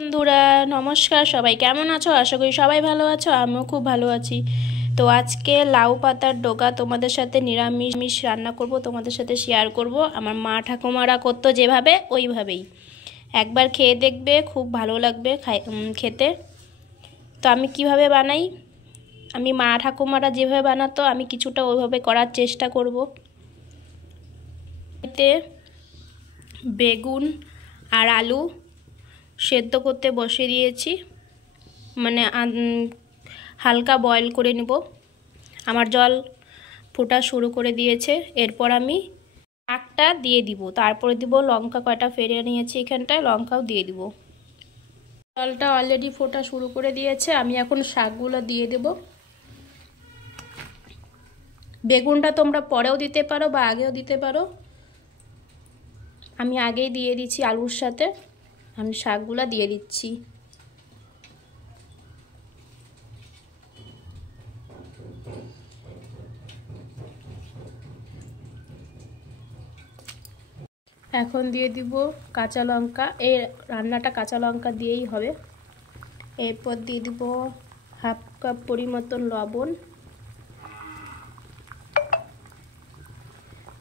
বন্ধুরা নমস্কার, সবাই কেমন আছো? আশা করি সবাই ভালো আছো, আমিও খুব ভালো আছি। তো আজকে লাউ পাতার ডোকা তোমাদের সাথে নিরামিষ রান্না করব, তোমাদের সাথে শেয়ার করব। আমার মা ঠাকুমারা করতো যেভাবে ওইভাবেই, একবার খেয়ে দেখবে, খুব ভালো লাগবে খেতে। তো আমি কিভাবে বানাই, আমি মা ঠাকুমারা যেভাবে বানাতো আমি কিছুটা ওইভাবে করার চেষ্টা করব। এতে বেগুন আর আলু সেদ্ধ করতে বসিয়ে দিয়েছি, মানে হালকা বয়েল করে নেব। আমার জল ফোটা শুরু করে দিয়েছে। এরপর আমি শাকটা দিয়ে দিব, তারপরে দিব লঙ্কা, কয়টা ফেলে নিয়েছি এখানটায়, লঙ্কাও দিয়ে দিব। জলটা অলরেডি ফোটা শুরু করে দিয়েছে, আমি এখন শাকগুলো দিয়ে দেব। বেগুনটা তোমরা পরেও দিতে পারো বা আগেও দিতে পারো, আমি আগেই দিয়ে দিচ্ছি আলুর সাথে। আমি শাকগুলো দিয়ে দিচ্ছি। এখন দিয়ে দিব কাঁচা লঙ্কা, এই রান্নাটা কাঁচা লঙ্কা দিয়েই হবে। এরপর দিয়ে দিব হাফ কাপ পরিমতন লবণ,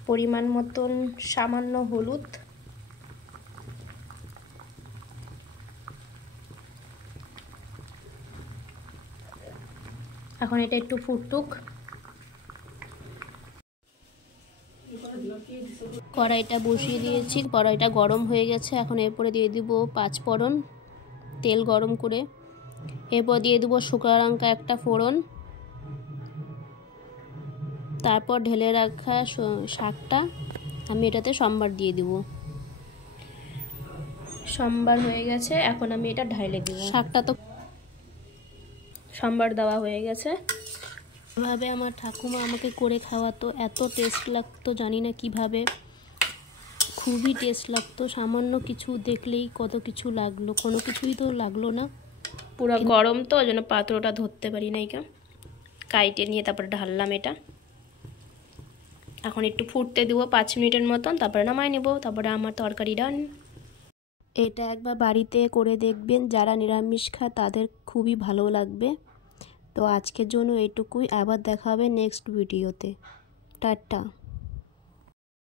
পরিমাণ মতন সামান্য হলুদ, এখন এটা একটু ফুটুক। কড়াইটা বসিয়ে দিয়েছি, কড়াইটা গরম হয়ে গেছে। এখন এরপরে দিয়ে দিব 5 ফোড়ন, তেল গরম করে। এরপর দিয়ে দেবো শুকনো লঙ্কা একটা ফোড়ন, তারপর ঢেলে রাখা শাকটা আমি এটাতে সম্বার দিয়ে দিব। সম্বার হয়ে গেছে, এখন আমি এটা ঢাইলে দিব। শাকটা তো সম্বার দেওয়া হয়ে গেছে। এভাবে আমার ঠাকুমা আমাকে করে খাওয়াতো, এত টেস্ট লাগতো, জানি না কিভাবে, খুবই টেস্ট লাগতো। সামান্য কিছু দেখলেই কত কিছু লাগলো, কোনো কিছুই তো লাগলো না। পুরো গরম তো, ওই জন্য পাত্রটা ধরতে পারি না, কাইটে নিয়ে তারপরে ঢাললাম এটা। এখন একটু ফুটতে দেবো 5 মিনিটের মতন, তারপরে নামাই নেব। তারপরে আমার তরকারি ডান। এটা একবার বাড়িতে করে দেখবেন, যারা নিরামিষ খায় তাদের খুবই ভালো লাগবে। তো আজকের জন্য এইটুকুই, আবার দেখা হবে নেক্সট ভিডিওতে। টাটা।